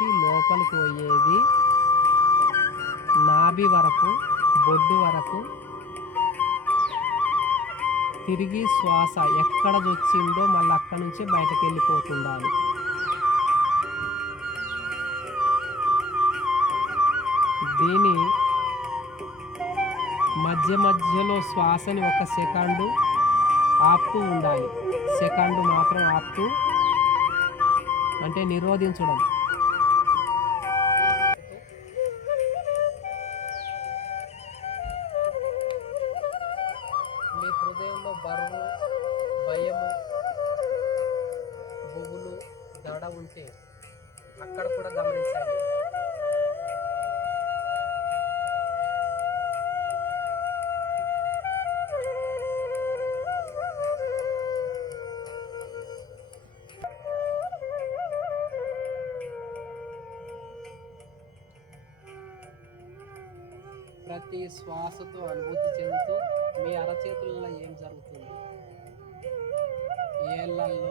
నుంచి లోపలికి పోయేది నాభి వరకు, బొడ్డు వరకు తిరిగి శ్వాస ఎక్కడ వచ్చిందో మళ్ళీ అక్కడి నుంచి బయటకు వెళ్ళిపోతుండాలి. దీని మధ్య మధ్యలో శ్వాసని 1 సెకండు ఆపుతూ ఉండాలి. సెకండు మాత్రం ఆపుతూ, అంటే నిరోధించడం. మీ హృదయంలో బరువు, భయము, బొగులు, దడ ఉంటే అక్కడ కూడా గమనించండి. ప్రతి శ్వాసతో అనుభూతి చెందుతూ మీ అరచేతులలో ఏం జరుగుతుంది, ఏళ్ళల్లో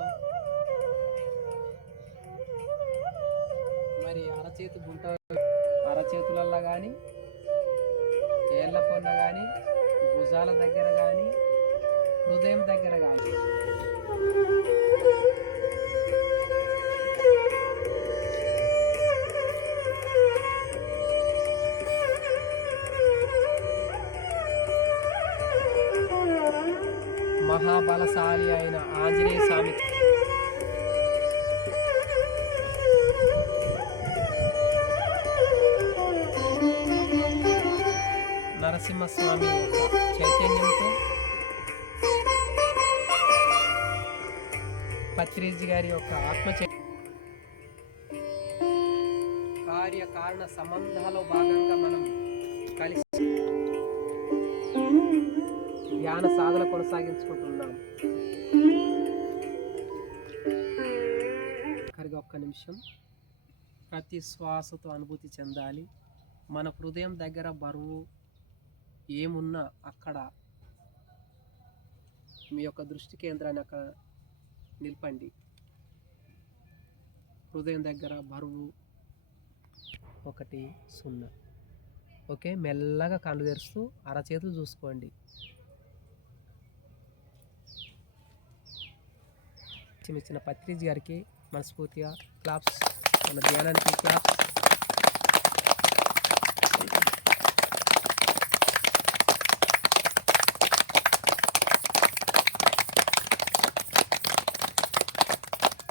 మరి అరచేతు గుంట, అరచేతులల్లో కానీ, ఏళ్ళ పొన్న కానీ, భుజాల దగ్గర కానీ, హృదయం దగ్గర కానీ మహాబలశాలి అయిన ఆంజనేయ స్వామి, నరసింహస్వామి యొక్క చైతన్యంతో, పత్రిజీ గారి యొక్క కార్యకారణ సంబంధాల భాగంగా మనం కలిసి ధ్యాన సాధన కొనసాగించుకుంటున్నాం. ఒక్క నిమిషం ప్రతి శ్వాసతో అనుభూతి చెందాలి. మన హృదయం దగ్గర బరువు ఏమున్నా అక్కడ మీ యొక్క దృష్టి కేంద్రాన్ని అక్కడ నిలపండి. హృదయం దగ్గర బరువు 1, 0. ఓకే, మెల్లగా కళ్ళు తెరుస్తూ అరచేతులు చూసుకోండి. చిన్న పత్రిజీ గారికి మనస్ఫూర్తిగా క్లాప్స్, మన ధ్యానానికి క్లాప్స్.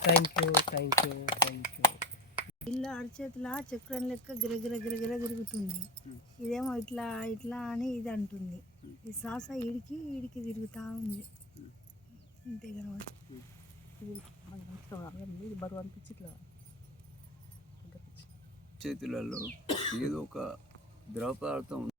Thank you. ఇల్లు అరచేతుల చక్రం లెక్క గిరగిర గిరగిర తిరుగుతుంది. ఇదేమో ఇట్లా ఇట్లా అని ఇది అంటుంది. ఈ శ్వాస ఈడికి తిరుగుతూ ఉంది. అంతే కదా, బరువు అనిపించి ఇట్లా చేతులలో ఏదో ఒక ద్రవ పదార్థం